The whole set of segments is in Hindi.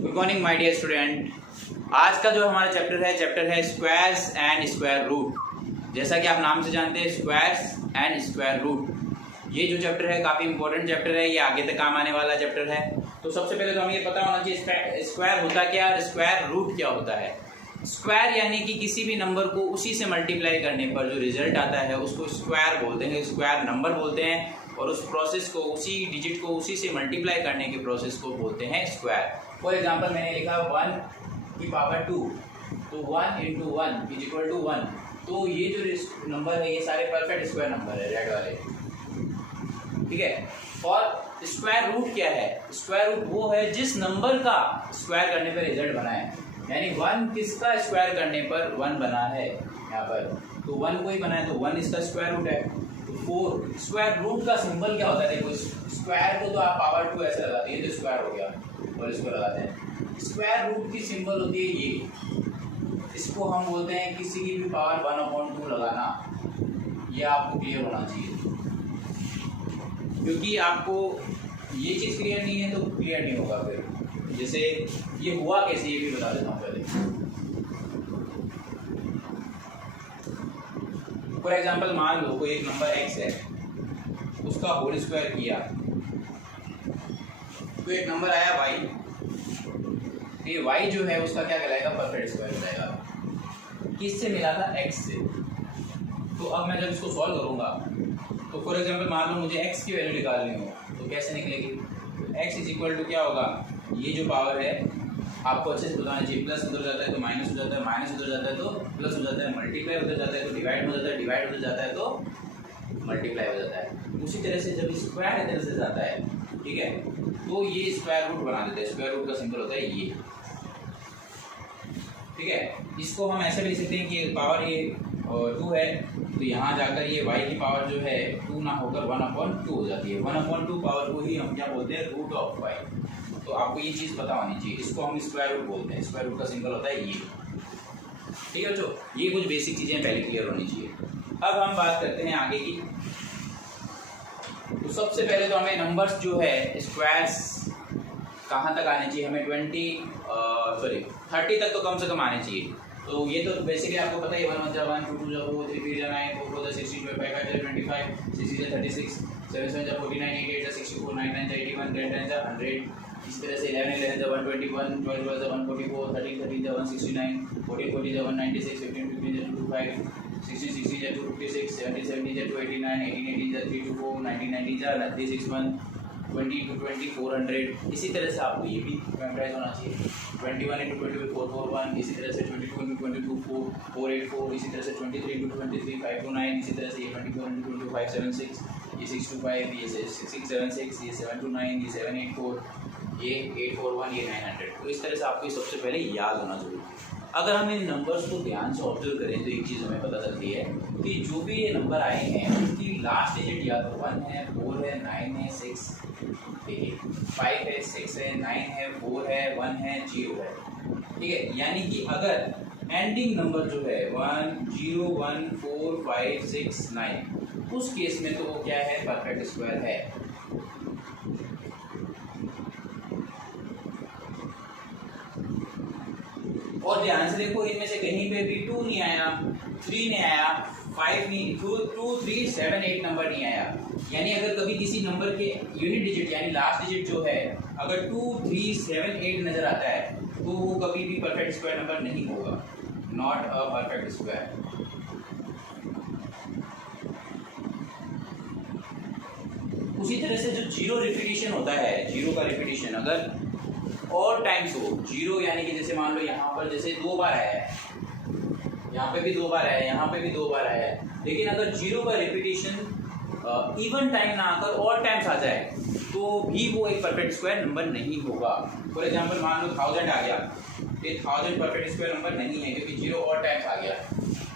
Good morning my dear student. आज का जो हमारा चैप्टर है स्क्वायर्स एंड स्क्वायर रूट। जैसा कि आप नाम से जानते हैं स्क्वायर्स एंड स्क्वायर रूट, ये जो चैप्टर है काफ़ी इंपॉर्टेंट चैप्टर है, ये आगे तक काम आने वाला चैप्टर है। तो सबसे पहले तो हमें ये पता होना चाहिए स्क्वायर होता क्या है, स्क्वायर रूट क्या होता है। स्क्वायर यानी कि किसी भी नंबर को उसी से मल्टीप्लाई करने पर जो रिजल्ट आता है उसको स्क्वायर बोलते हैं, स्क्वायर नंबर बोलते हैं। और उस प्रोसेस को, उसी डिजिट को उसी से मल्टीप्लाई करने के प्रोसेस को बोलते हैं स्क्वायर। फॉर एग्जांपल मैंने लिखा 1 की पावर 2, तो 1 × 1 इज इक्वल टू 1। तो ये जो नंबर है ये सारे परफेक्ट स्क्वायर नंबर है, रेड वाले, ठीक है। और स्क्वायर रूट क्या है? स्क्वायर रूट वो है जिस नंबर का स्क्वायर करने पर रिजल्ट बना है, यानी 1 किसका स्क्वायर करने पर 1 बना है यहाँ पर, तो 1 को ही बना है तो 1 इसका स्क्वायर रूट है। तो 4 स्क्वायर रूट का सिंबल क्या होता है? देखो स्क्वायर को तो आप पावर 2 ऐसे लगाते हैं, ये तो स्क्वायर हो गया, और इसको लगाते हैं। स्क्वायर रूट की सिंबल होती है ये, इसको हम बोलते हैं किसी की भी पावर 1/2 लगाना। ये आपको क्लियर होना चाहिए, क्योंकि आपको ये चीज़ क्लियर नहीं है तो क्लियर नहीं होगा फिर। जैसे ये हुआ कैसे ये भी बता देता हूँ पहले। फॉर एग्जाम्पल मान लो कोई एक नंबर x है, उसका होल स्क्वायर किया, तो एक नंबर आया y, ये y जो है उसका क्या कहलाएगा? परफेक्ट स्क्वायर हो जाएगा। किससे मिला था? x से। तो अब मैं जब इसको सॉल्व करूंगा तो फॉर एग्जाम्पल मान लो मुझे x की वैल्यू निकालनी हो, तो कैसे निकलेगी? x इज इक्वल टू क्या होगा? ये जो पावर है आपको अच्छे से बताना चाहिए, प्लस उधर जाता है तो माइनस हो जाता है, माइनस उधर जाता है तो प्लस हो जाता है, मल्टीप्लाई उधर जाता है तो डिवाइड हो जाता है, डिवाइड उधर जाता है तो मल्टीप्लाई हो जाता है। उसी तरह से जब स्क्वायर इधर से जाता है, ठीक है, तो ये स्क्वायर रूट बना देते हैं। स्क्वायर रूट का सिंबल होता है ये, ठीक है। इसको हम ऐसे भी लिख सकते हैं कि पावर ये 2 है, तो यहाँ जाकर ये y की पावर जो है 2 ना होकर 1/2 हो जाती है। 1/2 पावर को ही हम क्या बोलते हैं? Root of y। तो आपको ये चीज़ पता होनी चाहिए, इसको हम स्क्वायर रूट बोलते हैं। स्क्वायर रूट का सिंबल होता है ये, ठीक है बच्चों। ये कुछ बेसिक चीज़ें पहले क्लियर होनी चाहिए। अब हम बात करते हैं आगे की। तो सबसे पहले तो हमें नंबर्स जो है स्क्वायर्स कहाँ तक आने चाहिए? हमें 30 तक तो कम से कम आने चाहिए। तो ये तो बेसिकली आपको पता है, 1 1 जा 1 2 2 जा 4 3 3 जा 9 4 4 जा 16 5 5 जा 25 6 6 जा 36 7 7 जा 49 8 8 जा 64 9 9 जा 81 10 10 जा 100। इस तरह से 11 11 जा 121 12 12 जा 144 13 13 जा 169 14 14 जा 196 15 15 जा 225 16 16 जा 256 17 17 जा 289 18 18 जा 324 19 19 जा 361 20 to 20 400। इसी तरह से आपको ये भी मेमोराइज होना चाहिए। 21 × 22 441, इसी तरह से 22 × 22 484, इसी तरह से 23 × 23 529, इसी तरह से ये 24 × 22 576, ये 625, ये 676, ये 729, ये 784, ये 841, ये 900। तो इस तरह से आपको सबसे पहले याद होना जरूरी है। अगर हम इन नंबर्स को ध्यान से ऑब्जर्व करें तो एक चीज़ हमें पता चलती है कि जो भी ये नंबर आए हैं उनकी लास्ट डिजिट या तो 1 है, 4 है, 9 है, 6 5 है, 6 है, 9 है, 4 है, 1 है, 0 है, ठीक है। यानी कि अगर एंडिंग नंबर जो है 1 0 1 4 5 6 9, उस केस में तो वो क्या है? परफेक्ट स्क्वायर है। और ध्यान से देखो, इनमें से कहीं पे भी 2 नहीं आया, 3 नहीं आया, 5 नहीं, 2 3 7 8 नंबर नहीं आया। यानी अगर कभी किसी नंबर के यूनिट डिजिट यानी लास्ट डिजिट जो है अगर 2 3 7 8 नजर आता है तो वो कभी भी परफेक्ट स्क्वायर नंबर नहीं होगा, नॉट अ परफेक्ट स्क्वायर। उसी तरह से जो जीरो रिपीटिशन होता है, जीरो का रिपीटिशन अगर और टाइम्स हो, जीरो यानी कि जैसे मान लो यहाँ पर जैसे 2 बार आया है, यहाँ पे भी 2 बार आया है, यहाँ पे भी 2 बार आया है, लेकिन अगर जीरो का रिपीटिशन इवन टाइम ना आकर और टाइम्स आ जाए तो भी वो एक परफेक्ट स्क्वायर नंबर नहीं होगा। फॉर एग्जांपल मान लो 1000 आ गया, ये 1000 परफेक्ट स्क्वायर नंबर नहीं है, क्योंकि जीरो और टाइम्स आ गया।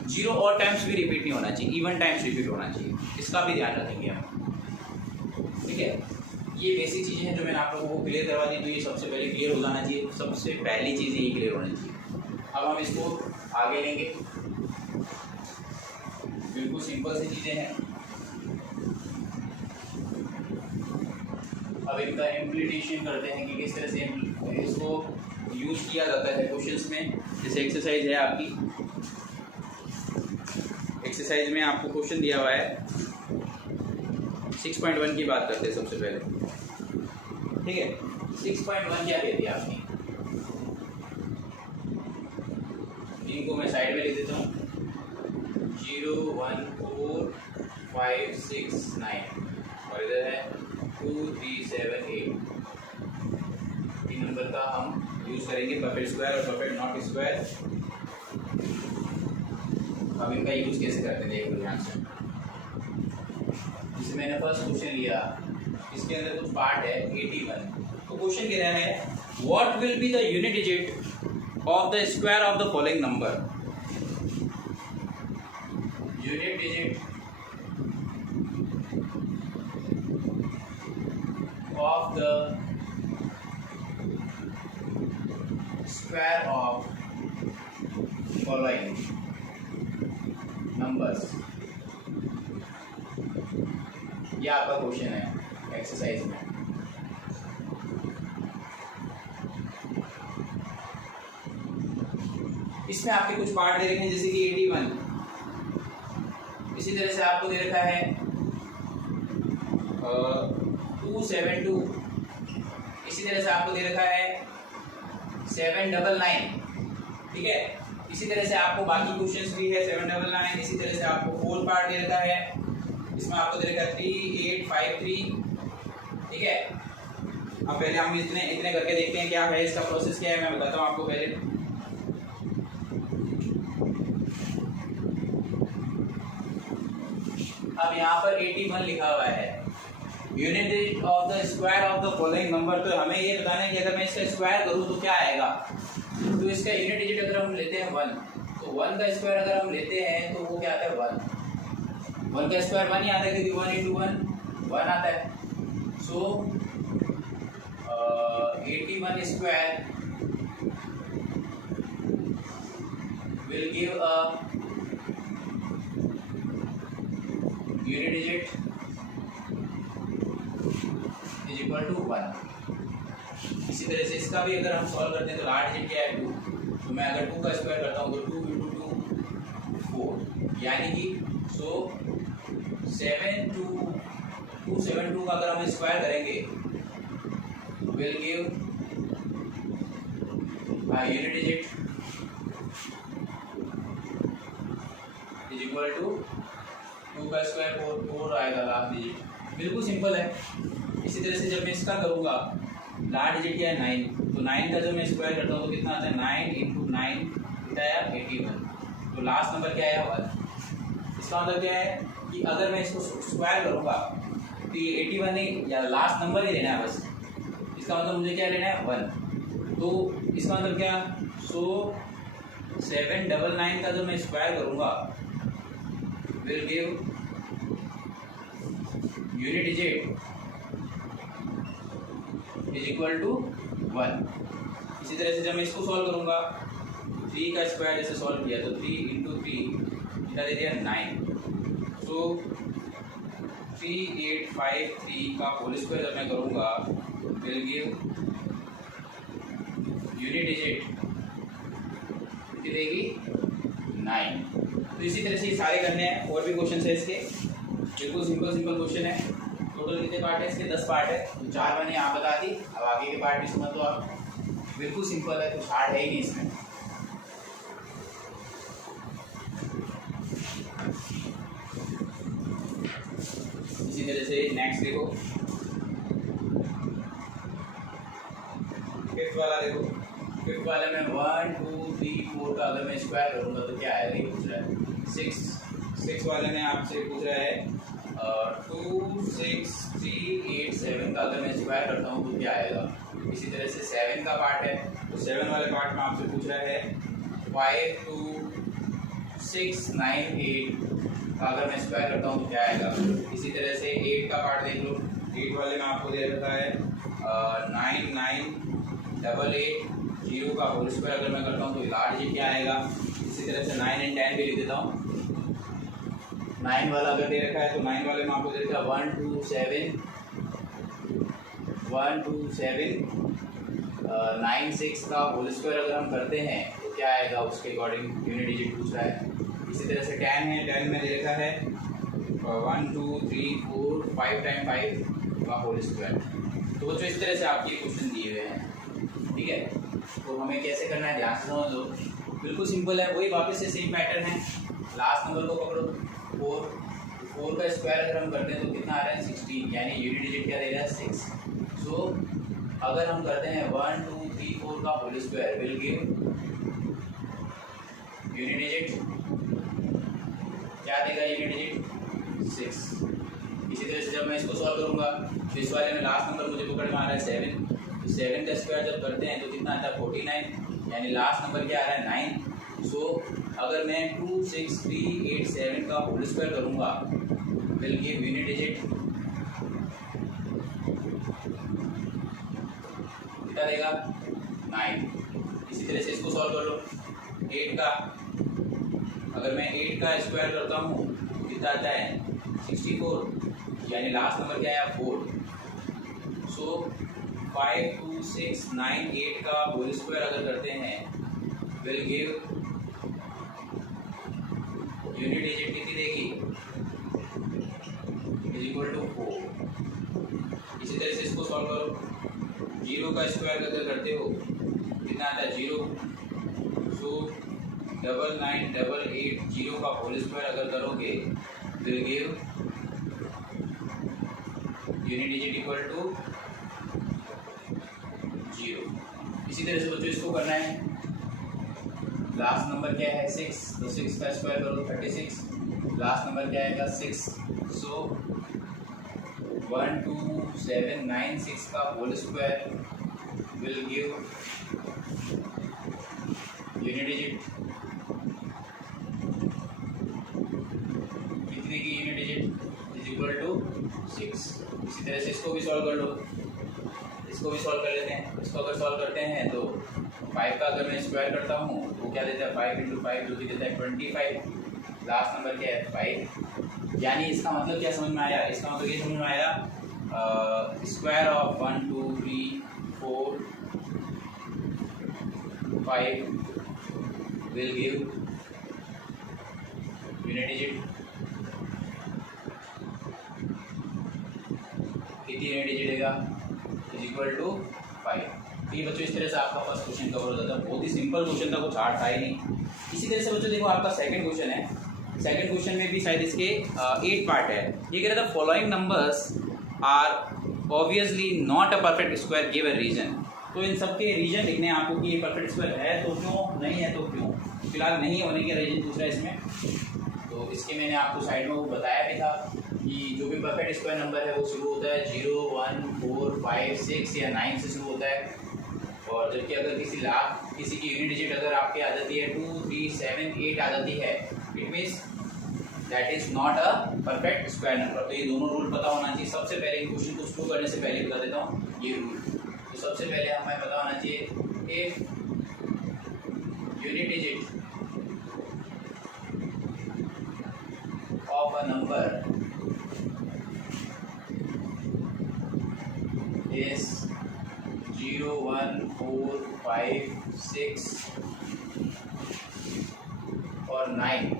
जीरो और टाइम्स भी रिपीट नहीं होना चाहिए, इवन टाइम्स रिपीट होना चाहिए, इसका भी ध्यान रखेंगे हम, ठीक है। ये बेसिक चीज़ें हैं जो मैंने आप लोगों को क्लियर करवा दी, तो ये सबसे पहले क्लियर हो जाना चाहिए। सबसे पहली चीज़ यही क्लियर होनी चाहिए। अब हम इसको आगे लेंगे, बिल्कुल सिंपल सी चीज़ें हैं। अब इनका इम्प्लीमेंटेशन करते हैं कि किस तरह से इसको यूज़ किया जाता है क्वेश्चंस में। जैसे एक्सरसाइज है आपकी, एक्सरसाइज में आपको क्वेश्चन दिया हुआ है 6.1 की बात करते हैं सबसे पहले, ठीक है। 6.1 क्या कहती है आपकी, इनको मैं साइड में लिख देता हूँ 0 1 4 5 6 9 और इधर है 2 3 7 8। तीन नंबर का हम यूज़ करेंगे परफेक्ट स्क्वायर और परफेक्ट नॉट स्क्वायर। अब इनका यूज़ कैसे करते हैं देख लो ध्यान से। जैसे मैंने फर्स्ट क्वेश्चन लिया, इसके अंदर कुछ पार्ट है 81। तो क्वेश्चन कह रहा है what will be the unit digit of the square of the following number. Unit digit of the square of following numbers. यह आपका क्वेश्चन है एक्सरसाइज में। इसमें आपके कुछ पार्ट दे रखे हैं जैसे कि 81, इसी तरह से आपको दे रखा है 272, इसी तरह से आपको दे रखा है 799, ठीक है। इसी तरह से आपको बाकी क्वेश्चंस भी है 799। इसी तरह से आपको 4 पार्ट दे रखा है, इसमें आपको दे रखा है 3853, ठीक है। अब पहले हम इतने करके देखते हैं क्या है, इसका प्रोसेस क्या है मैं बताता हूँ आपको पहले। अब यहाँ पर 81 लिखा हुआ है, unit digit of the square of the following number. तो हमें ये बताना है कि अगर मैं इसका स्क्वायर करूँ तो क्या आएगा। तो इसका यूनिट डिजिट अगर हम लेते हैं 1, तो 1 का स्क्वायर अगर हम लेते हैं तो वो क्या आता है 1। 1 का स्क्वायर 1 ही आता है क्योंकि 1 × 1 1 आता है। सो 81 square will give a unit digit is equal to 1। इसी तरह से इसका भी अगर हम सॉल्व करते हैं तो लार्ज डिजिट क्या है 2। तो मैं अगर 2 का स्क्वायर करता हूँ तो 2 × 2 4, यानी कि 272 का अगर हम स्क्वायर करेंगे will give a unit digit is equal to 2 का स्क्वायर 4 आएगा लास्ट डिजिट। बिल्कुल सिंपल है। इसी तरह से जब मैं इसका करूँगा, लास्ट डिजिट क्या है 9, तो 9 का जब मैं स्क्वायर करता हूँ तो कितना आता है 9 × 9 कितना आया 81। तो लास्ट नंबर क्या आया 1। इसका मतलब क्या है कि अगर मैं इसको स्क्वायर करूँगा तो ये 81 नहीं या लास्ट नंबर ही लेना है बस। इसका मतलब मुझे क्या लेना है 1। तो इसका मतलब क्या, सो 799 का जो मैं स्क्वायर करूँगा will give unit digit is equal to 1। इसी तरह से जब मैं इसको सॉल्व करूँगा, 3 का स्क्वायर जैसे सॉल्व किया तो 3 × 3 कितना दे दिया 9। सो 3853 का होल स्क्वायर जब मैं करूँगा will give unit digit कितनी देगी 9। तो इसी तरह से ये सारे करने हैं। और भी क्वेश्चन है इसके, बिल्कुल सिंपल क्वेश्चन है। टोटल कितने पार्ट है इसके 10 पार्ट है। तो 4 मैंने यहाँ बता दी, अब आगे के पार्ट भी समझ लो आप। बिल्कुल सिंपल है, कुछ हार्ड है ही नहीं इसमें। इसी तरह से नेक्स्ट देखो, 5th वाला देखो। 5th वाले में 1 2 3 4 का अगर मैं स्क्वायर करूँगा तो क्या आएगा, ये पूछ रहा है। 6 वाले ने आपसे पूछ रहा है 2 6 3 8 7 का अगर मैं स्क्वायर करता हूँ तो क्या आएगा। इसी तरह से 7 का पार्ट है, तो 7 वाले पार्ट में आपसे पूछ रहा है 5 2 6 9 8 का अगर मैं स्क्वायर करता हूँ तो क्या आएगा। इसी तरह से 8 का पार्ट देख लो। 8 वाले में आपको दे रखा है 9 9 8 8 0 का होल स्क्वायर अगर मैं करता हूँ तो लार्ज डिजिट क्या आएगा। इसी तरह से 9 और 10 भी लिख देता हूँ। 9 वाला अगर दे रखा है तो 9 वाले में आपको दे रखा है 1 2 7 127996 का होल स्क्वायर अगर हम करते हैं तो क्या आएगा, उसके अकॉर्डिंग यूनिट डिजिट पूछ रहा है। इसी तरह से 10 है, 10 में दे रखा है 1 2 3 4 5 टाइम 5 का होल स्क्वायर। तो बच्चों इस तरह से आपके क्वेश्चन दिए हुए हैं, ठीक है। तो हमें कैसे करना है ध्यान से समझ लो, बिल्कुल सिंपल है, वही वापस से सेम पैटर्न है। लास्ट नंबर को पकड़ो 4 का स्क्वायर अगर हम करते हैं तो कितना आ रहा है 16, यानी यूनिट डिजिट क्या दे रहा है 6। सो अगर हम करते हैं 1 2 3 4 का whole square will give unit digit क्या देगा, यूनिट डिजिट 6। इसी तरह से जब मैं इसको सॉल्व करूंगा तो इस वाले में लास्ट नंबर मुझे पकड़ में आ रहा है 7, तो 7 का स्क्वायर जब करते हैं तो कितना आता है 49, यानी लास्ट नंबर क्या आ रहा है 9। सो अगर मैं 2 6 3 8 7 का होल स्क्वायर करूंगा विल गिव यूनिट डिजिट कितना देगा 9। इसी तरह से इसको सॉल्व कर लो, 8 का अगर मैं 8 का स्क्वायर करता हूँ कितना आता है 64, यानी लास्ट नंबर क्या है 4। सो 5 2 6 9 8 का होल स्क्वायर अगर करते हैं विल गिव यूनिट डिजिट कितनी देगी इज इक्वल टू 4। इसी तरह से इसको सॉल्व करो, 0 का स्क्वायर अगर करते हो कितना आता है 0। सो 9988 0 का होल स्क्वायर अगर करोगे will give unit digit equal to 0। इसी तरह से बच्चों इसको करना है, लास्ट नंबर क्या है 6, तो 6 का स्क्वायर करो 36, लास्ट नंबर क्या आएगा 6। सो 12796 का whole square will give unit digit कितने की unit digit is equal to 6। इसी तरह से इसको भी सॉल्व कर लो, इसको भी सॉल्व कर लेते हैं। इसको अगर सॉल्व करते हैं तो 5 का अगर मैं स्क्वायर करता हूँ वो क्या देता है 5 × 5 जो कि देता है 25, लास्ट नंबर क्या है 5। यानी इसका मतलब क्या समझ में आया, इसका मतलब ये समझ में आया square of 1 2 3 4 5 will give unit digit कितनी यूनिट डिजिट देगा इज इक्वल टू 5। ये बच्चों इस तरह से आपका फर्स्ट क्वेश्चन कवर हो जाता है, बहुत ही सिंपल क्वेश्चन था, कुछ हार्ड था ही नहीं। इसी तरह से बच्चों देखो आपका सेकंड क्वेश्चन है, सेकंड क्वेश्चन में भी शायद इसके 8 पार्ट है। ये कह रहा था following numbers are obviously not a perfect square give a reason. तो इन सब के रीजन लिखने हैं आपको कि ये परफेक्ट स्क्वायर है तो क्यों, नहीं है तो क्यों। फिलहाल नहीं होने के रीजन पूछ रहा है इसमें, तो इसके मैंने आपको साइड में वो बताया भी था कि जो भी परफेक्ट स्क्वायर नंबर है वो शुरू होता है 0 1 4 5 6 या 9 से शुरू होता है। और जबकि अगर किसी की यूनिट डिजिट अगर आपके आ जाती है 2 3 7 8 आ जाती है, it means that is not a perfect square number. तो ये दोनों रूल पता होना चाहिए। सबसे पहले इन क्वेश्चन को शुरू करने से पहले बता देता हूँ ये रूल। तो सबसे पहले हमें पता होना चाहिए if unit digit of a number is 0 1 4 5 6 or 9,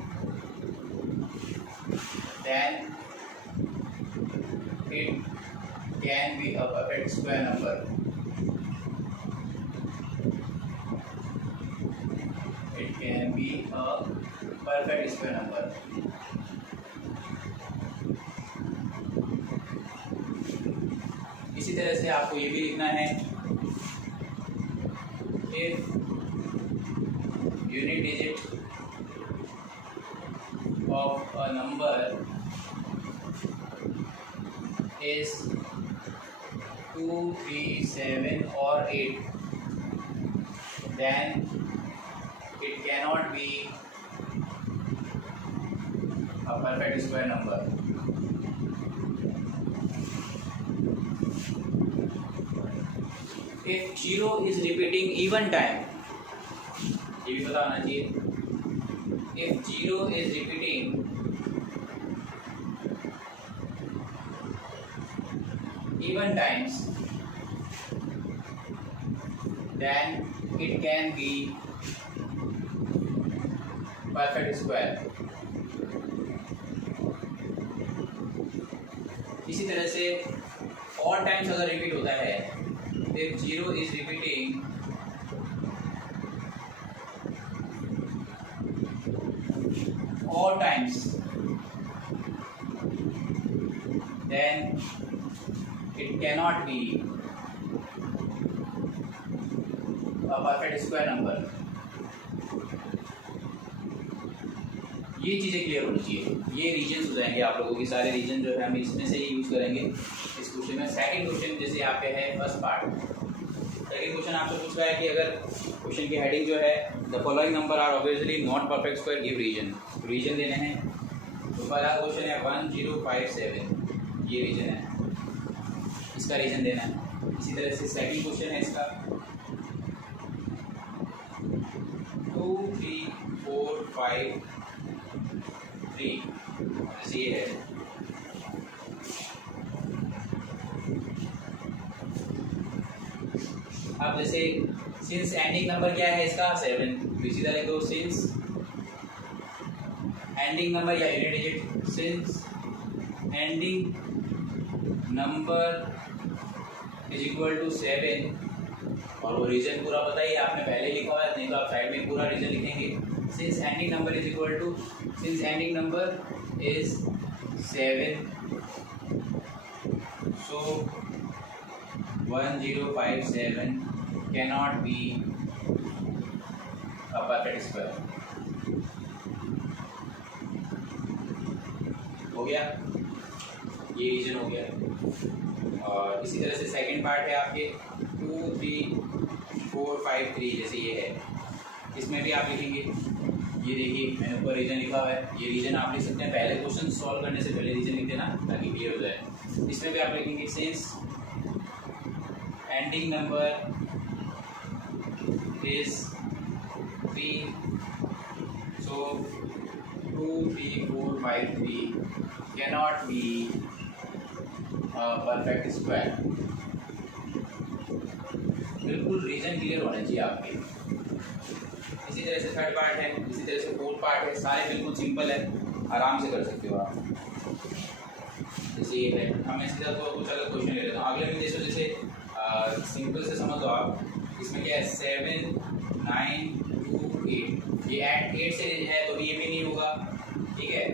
then it can be a perfect square number. It can be a perfect square number. इसी तरह से आपको ये भी लिखना है if unit digit of a number is 2 3 7 or 8, then it cannot be a perfect square number. If 0 is repeating even time, ये भी पता होना चाहिए। If 0 is repeating even times, then it can be perfect square. इसी तरह से और टाइम्स अगर रिपीट होता है, if 0 is repeating all times, then it cannot be a perfect square number. ये चीज़ें क्लियर होनी चाहिए। ये रीजन हो जाएंगे आप लोगों के सारे रीजन जो है हम इसमें से ही यूज़ करेंगे इस क्वेश्चन में। सेकंड क्वेश्चन जैसे यहाँ पे है फर्स्ट पार्ट, सेकंड क्वेश्चन आपसे पूछ रहा है कि अगर क्वेश्चन की हेडिंग जो है the following number are obviously not perfect square, give reason. Reason देने हैं। तो पहला क्वेश्चन है 1057, ये रीजन है, इसका रीजन देना है। इसी तरह से सेकंड क्वेश्चन है इसका 2 3 4 5 3, जैसे ये है। अब जैसे सिंस एंडिंग नंबर क्या है इसका 7, तो इसी तरह दो सिंस एंडिंग नंबर या unit digit, since ending number is equal to 7, और वो रीजन पूरा बताइए, आपने पहले लिखा हुआ है, नहीं तो आप साइड में पूरा रीजन लिखेंगे। Since ending number is equal to, since ending number is 7, so 1057 cannot be a perfect square. हो गया, ये रीजन हो गया। और इसी तरह से सेकंड पार्ट है आपके 2 3 4 5 3, जैसे ये है, इसमें भी आप लिखेंगे। ये देखिए मैंने ऊपर रीजन लिखा हुआ है, ये रीजन आप लिख सकते हैं। पहले क्वेश्चन सॉल्व करने से पहले रीजन लिख देना ताकि क्लियर हो जाए। इसमें भी आप लिखेंगे since ending number is 3, so 2 3 4 5 3 cannot be a perfect square। बिल्कुल रीजन क्लियर होना चाहिए आपके। इसी तरह से थर्ड पार्ट है, इसी तरह से फोर्थ पार्ट है, सारे बिल्कुल सिंपल है, आराम से कर सकते हो आप। जैसे ये है, हम इसके साथ कुछ अलग क्वेश्चन ले लेते हैं। अगले में देखो, जैसे सिंपल से समझ लो आप, इसमें क्या है 7 9 2 8, ये 8 से है तो ये भी नहीं होगा, ठीक है।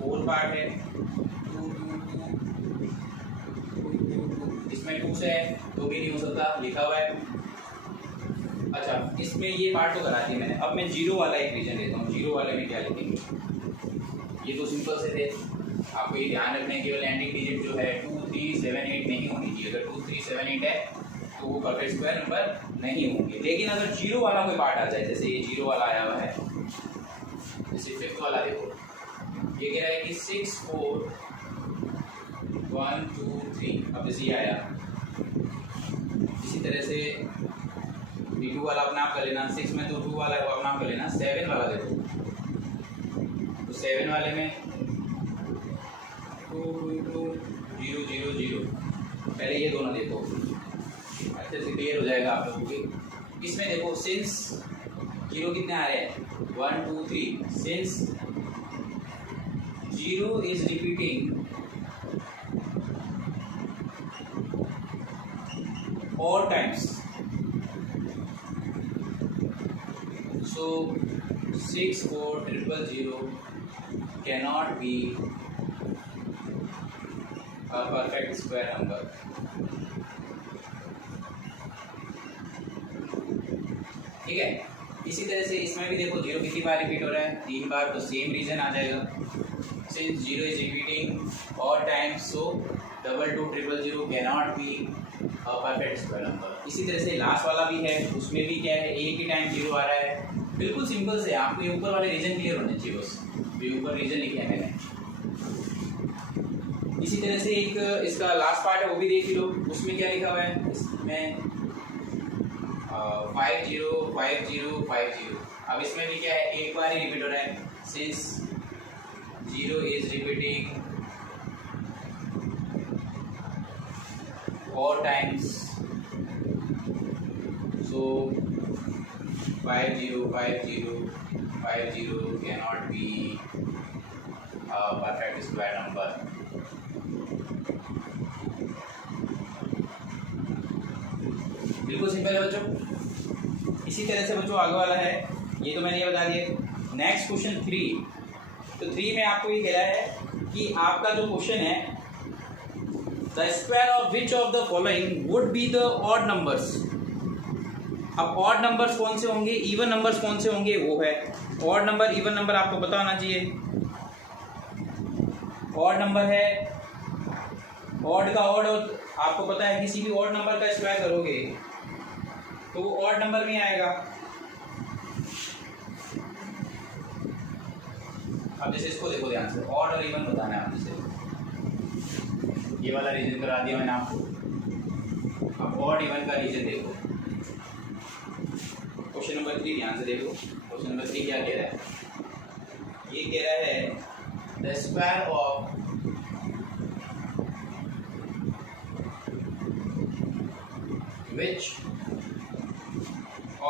फोर्थ पार्ट है 2 2 2, इसमें 2 से है तो भी नहीं हो सकता, लिखा हुआ है। अच्छा, इसमें ये पार्ट तो करा दिया मैंने। अब मैं जीरो वाला एक रीजन लेता हूँ। जीरो वाले में क्या लिखेंगे, ये तो सिंपल से थे, आपको ये ध्यान रखना है केवल एंडिंग डिजिट जो है 2 3 7 8 नहीं होनी चाहिए। अगर 2 3 7 8 है तो वो परफेक्ट स्क्वायर नंबर नहीं होंगे। लेकिन अगर जीरो वाला कोई पार्ट आ जाए, जैसे ये जीरो वाला आया हुआ है, जैसे फिफ्थ वाला देखो, ये कह रहा है कि 6 4 1 2 3, अब जैसे ये आया, इसी तरह से D2 वाला अपना आप कर लेना, 6 में तो 2 वाला है वो अपना आप कर लेना। 7 वाला देखो, तो 7 वाले में 2 2 2 0 0 0, पहले ये दोनों देखो, अच्छे से क्लियर हो जाएगा आप लोगों के। इसमें देखो सिंस जीरो कितने आ रहे हैं 1 2 3, since 0 is repeating all times, so 6 4 0 0 cannot be a perfect square number। ठीक है। इसी तरह से इसमें भी देखो जीरो कितनी बार रिपीट हो रहा है, 3 बार, तो सेम रीजन आ जाएगा। Since zero is repeating all times, so 2 2 0 0 cannot be a perfect square number। इसी तरह से लास्ट वाला भी है, उसमें भी क्या है, एक ही टाइम जीरो आ रहा है। बिल्कुल सिंपल से, आपको ये ऊपर वाले रीजन क्लियर होने चाहिए बस। ये ऊपर रीजन लिखे हैं मैंने। इसी तरह से एक इसका लास्ट पार्ट है, वो भी देख लो, उसमें क्या लिखा हुआ है, इसमें 5 0 5 0 5 0। अब इसमें भी क्या है, एक बार ही रिपीट हो रहा है, since 0 is repeating all times, so So 50 cannot be a perfect square number. बिल्कुल सिंपल है बच्चों। इसी तरह से बच्चों आगे वाला है, ये तो मैंने ये बता दिया। Next question 3। तो 3 में आपको ये कह रहा है कि आपका जो क्वेश्चन है, the square of which of the following would be the odd numbers. अब ऑड नंबर्स कौन से होंगे, इवन नंबर्स कौन से होंगे, वो है ऑड नंबर इवन नंबर आपको पता होना चाहिए। ऑड नंबर है, ऑड का ऑड आपको पता है, किसी भी ऑड नंबर का स्क्वायर करोगे तो वो ऑड नंबर में आएगा। अब जैसे इसको देखो ध्यान से, ऑड और इवन बताना है आपसे। ये वाला रीजन करा दिया मैंने आपको। अब ऑड इवन का रीजन देखो। क्वेश्चन नंबर 3 ध्यान से देखो। क्वेश्चन नंबर 3 क्या कह रहा है, ये कह रहा है the square of which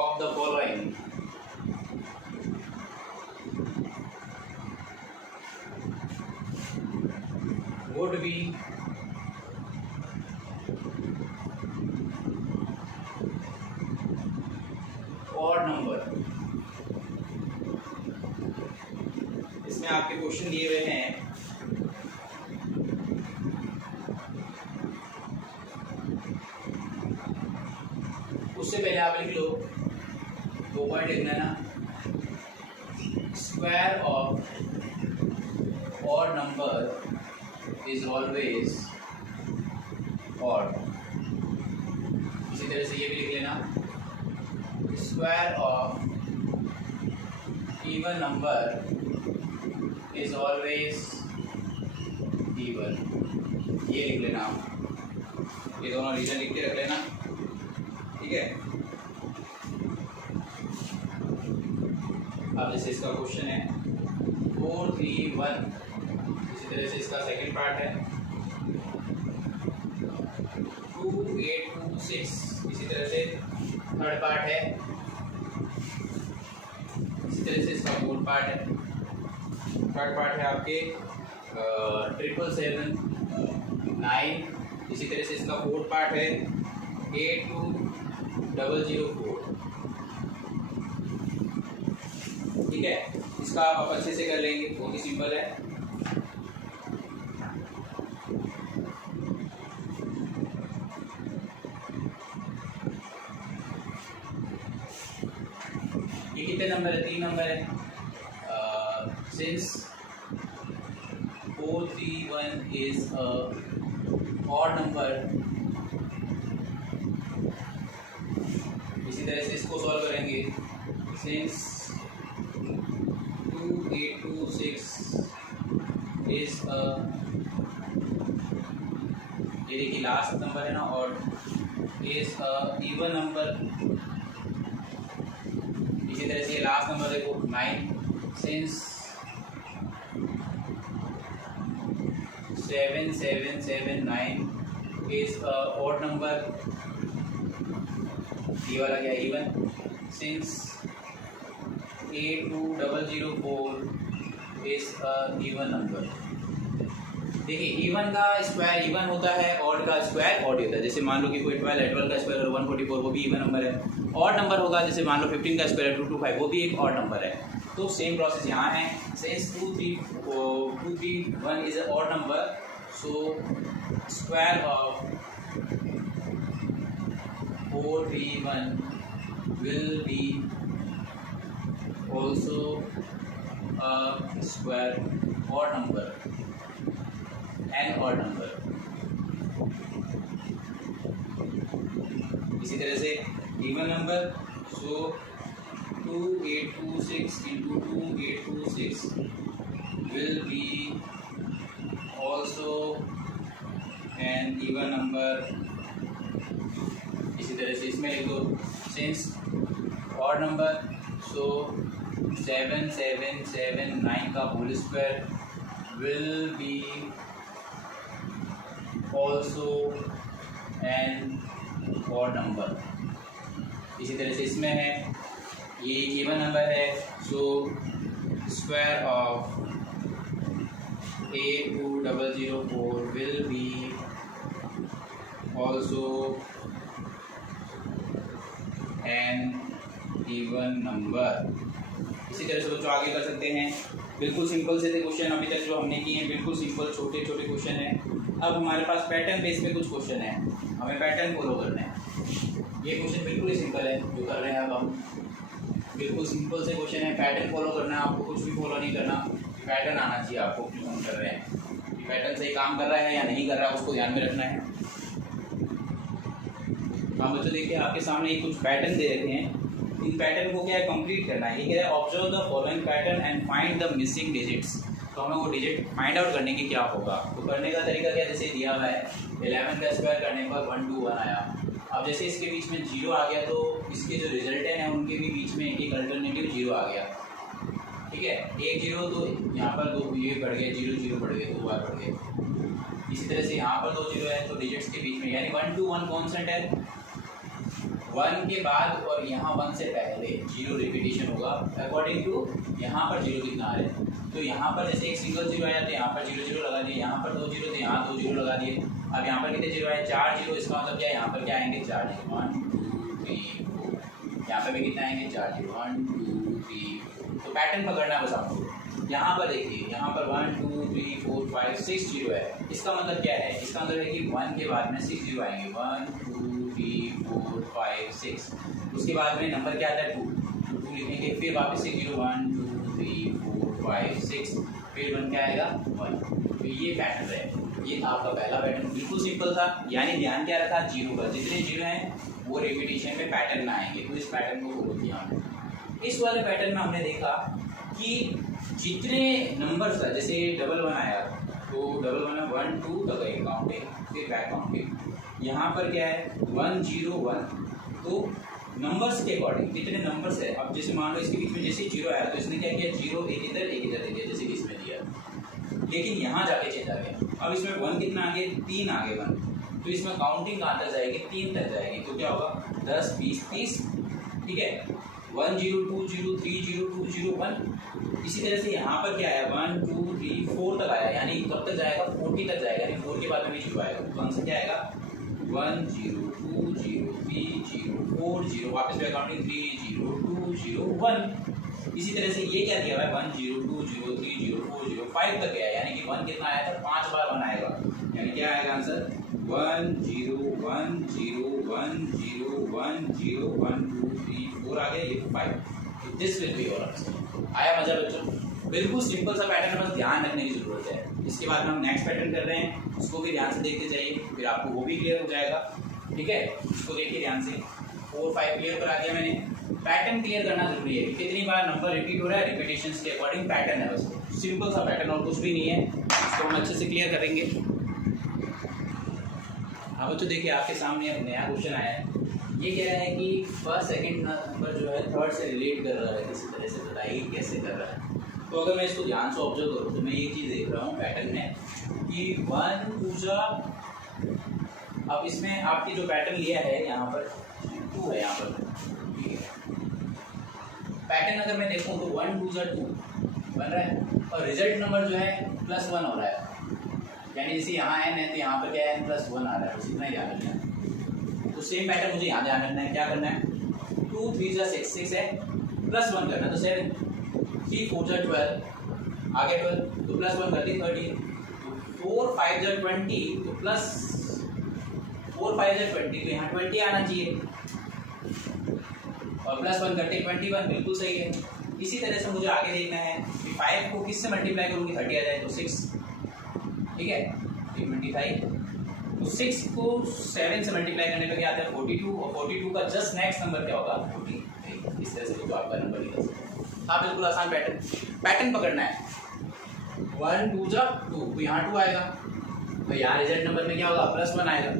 of the following would be odd number। इसमें आपके क्वेश्चन दिए हुए हैं, उससे पहले आप लिख लो, 2 पॉइंट लिखना है ना, square of odd number is always odd. इसी तरह से ये भी लिख लेना, square of even number is always even. ये लिख लेना आप, ये दोनों रीजन लिख के रख लेना, ठीक है। अब जैसे इसका क्वेश्चन है 4 3 1, इसी तरह से इसका सेकंड पार्ट है 2 8 2 6, इसी तरह से थर्ड पार्ट है, इसी तरह से इसका फोर्थ पार्ट है। थर्ड पार्ट है आपके 777 9, इसी तरह से इसका फोर्थ पार्ट है 82004, ठीक है। इसका आप अच्छे से कर लेंगे, बहुत ही सिंपल है। ये कितने नंबर है, 3 नंबर है। Since 431 is a odd number, इसी तरह से इसको सॉल्व करेंगे। सिंस 2826 इज अ, ये देखिए लास्ट नंबर है ना, और इज अ इवन नंबर, इसी तरह से लास्ट नंबर देखो 9। Since 7779 is a odd number, ये वाला क्या even. Since 82004 is a even number. देखिए इवन का स्क्वायर इवन होता है, ऑड का स्क्वायर ऑड होता है। जैसे मान लो कि कोई 12 है, 12 का स्क्वायर और 144, वो भी इवन नंबर है। ऑड नंबर होगा, जैसे मान लो 15 का स्क्वायर 225, वो भी एक ऑड नंबर है। तो सेम प्रोसेस यहाँ है। Since 231 is a odd number, so square of 431 will be also a square odd number, an odd number। इसी तरह से even number, so 2826 into 2826 will be also an even number। इसी तरह से इसमें लिख दो, सिंस ऑड नंबर, सो 7779 का whole square will be also an odd number. इसी तरह से इसमें है, ये एक इवन नंबर है, so square of 8004 will be also N even number. इसी तरह से बच्चों आगे कर सकते हैं। बिल्कुल सिंपल से थे क्वेश्चन अभी तक जो हमने किए हैं, बिल्कुल सिंपल छोटे छोटे क्वेश्चन हैं। अब हमारे पास पैटर्न बेस पे कुछ क्वेश्चन है, हमें पैटर्न फॉलो करना है। ये क्वेश्चन बिल्कुल ही सिंपल है जो कर रहे हैं अब हम, बिल्कुल सिंपल से क्वेश्चन है। पैटर्न फॉलो करना है आपको, कुछ भी फॉलो नहीं करना, पैटर्न आना चाहिए आपको जो हम कर रहे हैं। पैटर्न सही काम कर रहा है या नहीं कर रहा है उसको ध्यान में रखना है। हाँ बच्चों देखिए आपके सामने कुछ पैटर्न दे रखे हैं, इन पैटर्न को क्या है कंप्लीट करना है। ये कह रहा है observe the following pattern and find the missing digits. तो हमें वो डिजिट फाइंड आउट करने की क्या होगा, तो करने का तरीका क्या, जैसे दिया हुआ है 11 का स्क्वायर करने पर 1 2 1 आया। अब जैसे इसके बीच में 0 आ गया तो इसके जो रिजल्टेंट है उनके भी बीच में एक अल्टरनेटिव 0 आ गया, ठीक है। एक 0 तो यहाँ पर 2 ये बढ़ गए, 0 0 बढ़ गए, 2 बार बढ़ गए। इसी तरह से यहाँ पर 2 0 है तो डिजिट्स के बीच में यानी 1 2 1 कॉन्स्टेंट है, 1 के बाद और यहाँ 1 से पहले 0 रिपीटेशन होगा अकॉर्डिंग टू यहाँ पर 0 कितना आ रहा है। तो यहाँ पर जैसे एक सिंगल 0 आया तो यहाँ पर 0 0 लगा दिए, यहाँ पर 2 0 तो यहाँ 2 0 लगा दिए। अब यहाँ पर कितने 0 आए, 4 0। इसका मतलब क्या है, यहाँ पर क्या आएंगे 4 0, 1 2 3 4। यहाँ पर भी कितना आएंगे 4 0, 1 2 3। तो पैटर्न पकड़ना है बस आपको। यहाँ पर देखिए, यहाँ पर 1 2 3 4 5 6 0 है। इसका मतलब क्या है, इसका मतलब है कि 1 के बाद में 6 0 आएंगे, 1 2 3 4 5 6। उसके बाद में नंबर क्या आता है 2 2 लिखेंगे, फिर वापस से 0 1 2 3 4 5 6, फिर 1 क्या आएगा 1। तो ये पैटर्न है, ये था आपका पहला पैटर्न, बिल्कुल सिंपल था। यानी ध्यान क्या रखा 0 पर, जितने 0 हैं वो रिपीटेशन में पैटर्न में आएंगे। तो इस पैटर्न को फॉलो किया हमने। इस वाले पैटर्न में हमने देखा कि जितने नंबर्स था, जैसे 1 1 आया तो 1 1 1 2 तक है काउंटिंग, फिर बैक काउंटिंग। यहाँ पर क्या है 1 0 1, तो नंबर्स के अकॉर्डिंग कितने नंबर्स है। अब जैसे मान लो इसके बीच में जैसे 0 आया तो इसने क्या किया 0 एक इधर दे दिया, जैसे कि इसमें दिया, लेकिन यहाँ जाके चेंज आ गया। अब इसमें 1 कितना आगे 3 आगे 1, तो इसमें काउंटिंग कहाँ तक जाएगी 3 तक जाएगी। तो क्या होगा 10 20 30, ठीक है। 1 0 2 0 3 0 2 0 1। इसी तरह से यहाँ पर क्या आया 1 2 3 4 तक आया, यानी कब तक जाएगा 40 तक जाएगा, यानी 4 के बाद में भी 0 आएगा। तो आंसर क्या आएगा 1 0 2 0 3 0 4 0, वापस बैक काउंटिंग 3 0 2 0 1। इसी तरह से ये क्या दिया हुआ है 1 0 2 0 3 0 4 0 5 तक गया, यानी कि 1 कितना आया था 5 बार 1 आएगा, यानी क्या आएगा आंसर 1 0 1 0 1 0 1 0 1 2 3 4 आ गया, ये 5। This will be your answer. आया मजा बच्चों, बिल्कुल सिंपल सा पैटर्न है, बस ध्यान रखने की जरूरत है। इसके बाद में हम नेक्स्ट पैटर्न कर रहे हैं, उसको भी ध्यान से देखते जाइए, फिर आपको वो भी क्लियर हो जाएगा, ठीक है। उसको देखिए ध्यान से, 4 5 क्लियर करा दिया मैंने। पैटर्न क्लियर करना जरूरी है, कितनी बार नंबर रिपीट हो रहा है, रिपीटेशंस के अकॉर्डिंग पैटर्न है, बस सिंपल सा पैटर्न और कुछ भी नहीं है। इसको हम अच्छे से क्लियर करेंगे। अब बच्चों देखिए आपके सामने अब नया क्वेश्चन आया है। ये कह रहा है कि फर्स्ट सेकंड नंबर जो है थर्ड से रिलेट कर रहा है, किसी तरह से बताइए कैसे कर रहा है। तो अगर मैं इसको ध्यान से ऑब्जर्व करूँ तो मैं ये चीज़ देख रहा हूँ पैटर्न में कि 1 2 अब इसमें आपकी जो पैटर्न लिया है यहाँ पर 2 है, यहाँ पर ठीक है। पैटर्न अगर मैं देखूँ तो 1 2 2 बन रहा है और रिजल्ट नंबर जो है +1 हो रहा है, यानी जैसे यहाँ n है तो यहाँ पर क्या है +1 आ रहा है, बस इतना ही ध्यान रखना है। तो सेम पैटर्न मुझे यहाँ ध्यान रखना है, क्या करना है 2 3 6 6 है, +1 करना है तो 7, 3 4 12 आगे 12 तो +1 कर दी 30, 4 5 20 तो +4 5 20 तो यहाँ 20 आना चाहिए और +1 करते 21, बिल्कुल सही है। इसी तरह से मुझे आगे देखना है कि 5 को किससे मल्टीप्लाई करूँगी 30 आ जाए तो 6, ठीक है 25। तो 6 को 7 से मल्टीप्लाई करने पर क्या आता है 42 और 42 का जस्ट नेक्स्ट नंबर क्या होगा 43। इस तरह से तो आपका नंबर निकल सकता है। हाँ बिल्कुल आसान पैटर्न पकड़ना है। 1 2 तो यहाँ 2 आएगा, तो यहाँ रिजल्ट नंबर में क्या होगा +1 आएगा,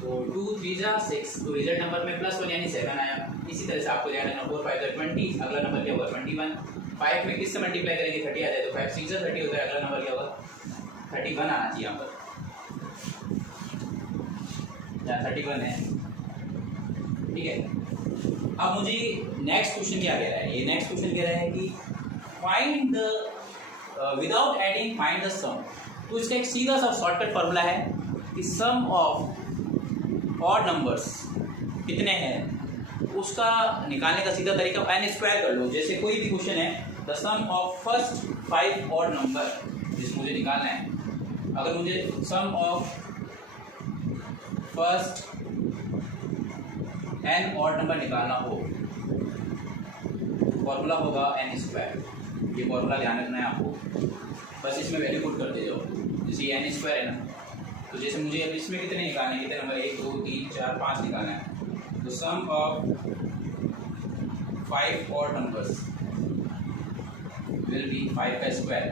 तो 2 3 6 तो रिजल्ट नंबर में +1 यानी 7 आया। इसी तरह से आपको ध्यान रखना 4 5 20, अगला नंबर क्या होगा 21। 5 में किससे मल्टीप्लाई करेंगे 30 आ जाए तो 5 6 30 होता है, अगला नंबर क्या होगा 31 आना चाहिए यहाँ पर, यहाँ 31 है, ठीक है। अब मुझे नेक्स्ट क्वेश्चन क्या कह रहा है, ये नेक्स्ट क्वेश्चन कह रहा है कि find the without adding find the sum. तो इसका एक सीधा सा शॉर्टकट फॉर्मूला है कि सम ऑफ ऑड नंबर्स कितने हैं उसका निकालने का सीधा तरीका n स्क्वायर कर लो। जैसे कोई भी क्वेश्चन है, the sum of first 5 odd number जिसको मुझे निकालना है, अगर मुझे sum of first n odd number निकालना हो, फॉर्मूला होगा n स्क्वायर। ये फॉर्मूला ध्यान रखना है आपको, बस इसमें वैल्यू पुट करते जाओ। जैसे ये n स्क्वायर है ना, तो जैसे मुझे अब इसमें कितने निकालने हैं, कितने नंबर 1 2 3 4 5 निकालना है। तो sum of 5 odd numbers will be 5 का स्क्वायर,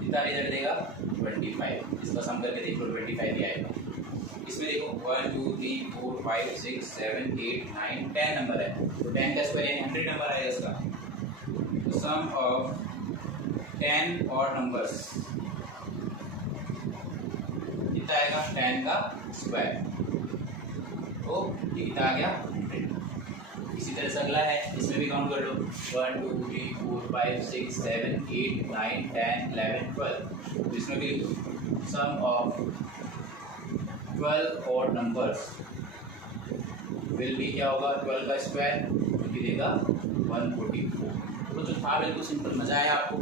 कितना रिजल्ट देगा 25। इसका सम करके देख लो 25 ही आएगा। इसमें देखो 1 2 3 4 5 6 7 8 9 10 नंबर है, तो 10 का स्क्वायर यानी 100 नंबर आएगा इसका। तो सम ऑफ 10 ऑड नंबर्स कितना आएगा 10 का स्क्वायर, तो ये कितना आ गया 100। इसी तरह से अगला है, इसमें भी काउंट कर लो 1 2 3 4 5 6 7 8 9 10 11 12। तो इसमें भी सम ऑफ 12 ऑड नंबर्स विल भी क्या होगा 12 का स्क्वायर, जो कि देगा 144। तो जो था बिल्कुल सिंपल, मज़ा आया आपको।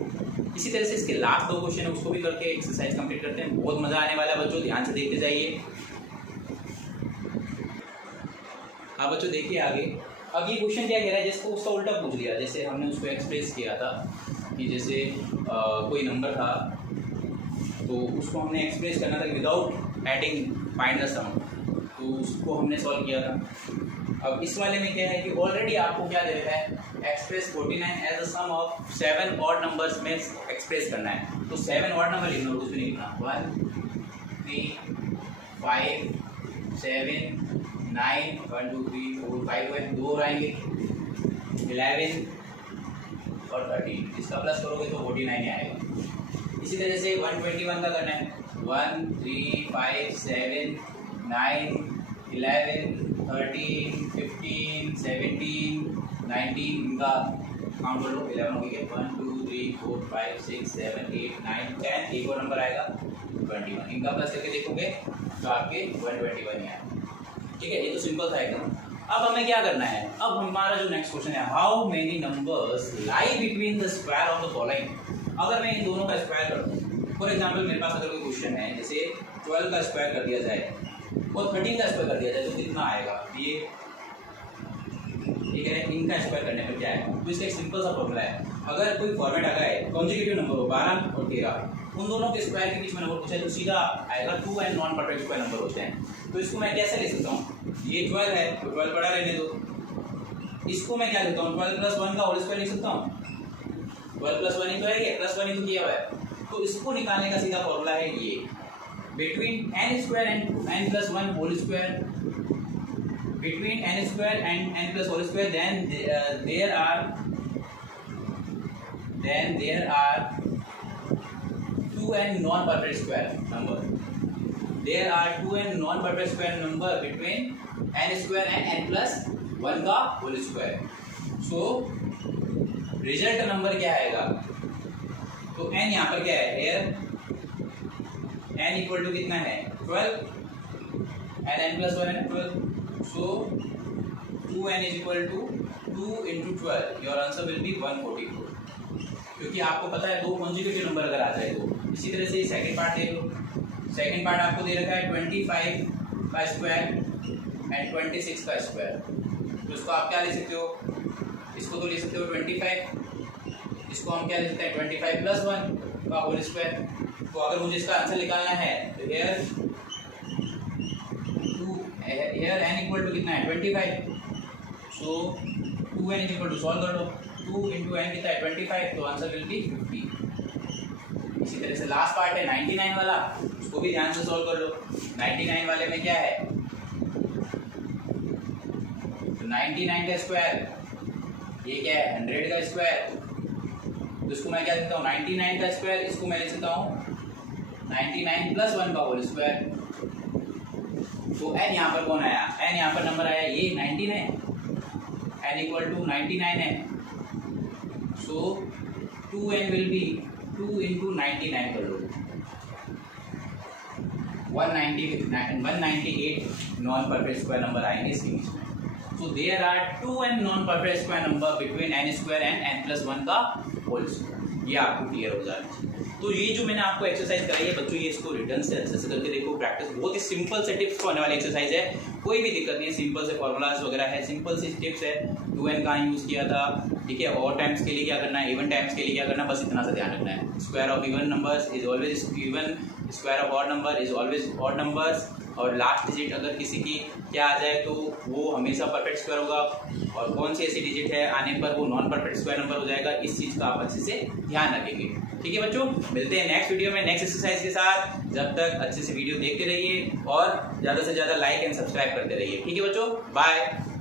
इसी तरह से इसके लास्ट 2 क्वेश्चन है उसको भी करके एक्सरसाइज कंप्लीट करते हैं, बहुत मज़ा आने वाला है बच्चों, ध्यान से देखते जाइए। हाँ बच्चों देखिए आगे, अब ये क्वेश्चन क्या कह रहा है, जिसको उसका उल्टा पूछ लिया। जैसे हमने उसको एक्सप्रेस किया था कि जैसे कोई नंबर था तो उसको हमने एक्सप्रेस करना था without adding find the sum, तो उसको हमने सॉल्व किया था। अब इस वाले में क्या है कि ऑलरेडी आपको क्या दे रखा है, express 49 as a sum of 7 odd numbers में एक्सप्रेस करना है। तो 7 ऑड नंबर लिखना, कुछ भी नहीं लिखना, 1 3 5 7 9 1 2 3 4 5 है, 2 आएंगे 11 और 13। इसका प्लस करोगे तो 49 ही आएगा। इसी तरह से 121 का करना है, 1 3 5 7 9 11 13 15 17 19, इनका काउंट कर लो 11 हो गया। 1 2 3 4 5 6 7 8 9 10, एक और नंबर आएगा 21। इनका प्लस करके देखोगे तो आपके 121 ही आएगा। ठीक है, ये तो सिंपल था एकदम। अब हमें क्या करना है, अब हमारा जो नेक्स्ट क्वेश्चन है, how many numbers lie between the square of the following. अगर मैं इन दोनों का स्क्वायर कर दूँ, फॉर एग्जाम्पल मेरे पास अगर कोई क्वेश्चन है, जैसे 12 का स्क्वायर कर दिया जाए और 13 का स्क्वायर कर दिया जाए तो कितना आएगा, ये कह रहे हैं इनका स्क्वायर करने पर क्या आएगा। तो इसका एक सिंपल सा फॉर्मूला है, अगर कोई फॉर्मेट आ गया है कॉन्जिक्यूटिव नंबर हो 12 और 13, उन दोनों के स्क्वायर के बीच में नंबर पूछा है तो सीधा आएगा 2 and non perfect square number होते हैं। तो इसको मैं कैसे ले सकता हूँ, ये 12 है तो 12 पड़ा रहने दो, इसको मैं क्या लिखता हूँ 12 + 1 का होल स्क्वायर लिख सकता हूँ। 12 + 1 ही तो है, ये +1 ही तो किया हुआ है। तो इसको निकालने का सीधा फॉर्मूला है ये, between n square and n + 1 whole square, between n square and n plus whole square, then there are 2n non-perfect square number. There are 2n non-perfect square number between n square and n plus 1 का whole square. So result number क्या आएगा, तो n यहाँ पर क्या है, here n इक्वल टू कितना है 12 and n plus 1 है 12. So 2n is equal to 2 into 12. Your answer will be 144. क्योंकि आपको पता है दो कॉन्जिक्यूटिव नंबर अगर आ जाए तो। इसी तरह से सेकंड पार्ट देख लो, सेकंड पार्ट आपको दे रखा है 25 का स्क्वायर एंड 26 का स्क्वायर। तो इसको आप क्या ले सकते हो, इसको तो ले सकते हो 25, इसको हम क्या ले सकते हैं 25 + 1 का होल स्क्वायर। तो अगर मुझे इसका आंसर निकालना है तो here n इक्वल टू कितना है 25, सो 2n इक्वल टू सॉल्व कर लो, 2 into n कितना है 25, तो आंसर विल बी 50। इसी तरह से लास्ट पार्ट है 99 वाला, उसको भी ध्यान से सॉल्व कर लो। 99 वाले में क्या है, तो 99 का स्क्वायर, ये क्या है 100 का स्क्वायर, तो इसको मैं क्या लिखता हूँ 99 का स्क्वायर, इसको मैं लिख सकता हूँ 99 + 1 का होल स्क्वायर। तो n यहाँ पर कौन आया, n यहाँ पर नंबर आया ये 19 है, n इक्वल टू 99 है, सो 2n विल बी 2 इंटू 99 कर लो, 198 नॉन परफेक्ट स्क्वायर नंबर आएंगे इसके बीच में। So there are 2n non perfect square number between n square and n+1 का होल स्क्वायर। ये आपको क्लियर हो जाना चाहिए। तो ये जो मैंने आपको एक्सरसाइज कराई है बच्चों, ये इसको रिटर्न से अच्छे से करके देखो, प्रैक्टिस बहुत ही सिंपल से टिप्स को आने वाली एक्सरसाइज है, कोई भी दिक्कत नहीं है, सिंपल से फॉर्मूलाज वगैरह है, सिंपल सी टिप्स है। 2n कहाँ यूज़ किया था, ठीक है, और टाइम्स के लिए क्या करना है, इवन टाइम्स के लिए क्या करना है, बस इतना सा ध्यान रखना है। Square of even numbers is always even, square of odd number is always odd numbers, और लास्ट डिजिट अगर किसी की क्या आ जाए तो वो हमेशा परफेक्ट स्क्वायर होगा, और कौन सी ऐसी डिजिट है आने पर वो नॉन परफेक्ट स्क्वायर नंबर हो जाएगा। इस चीज़ का आप अच्छे से ध्यान रखेंगे। ठीक है बच्चों, मिलते हैं नेक्स्ट वीडियो में नेक्स्ट एक्सरसाइज के साथ। जब तक अच्छे से वीडियो देखते रहिए और ज़्यादा से ज़्यादा लाइक एंड सब्सक्राइब करते रहिए। ठीक है बच्चों, बाय।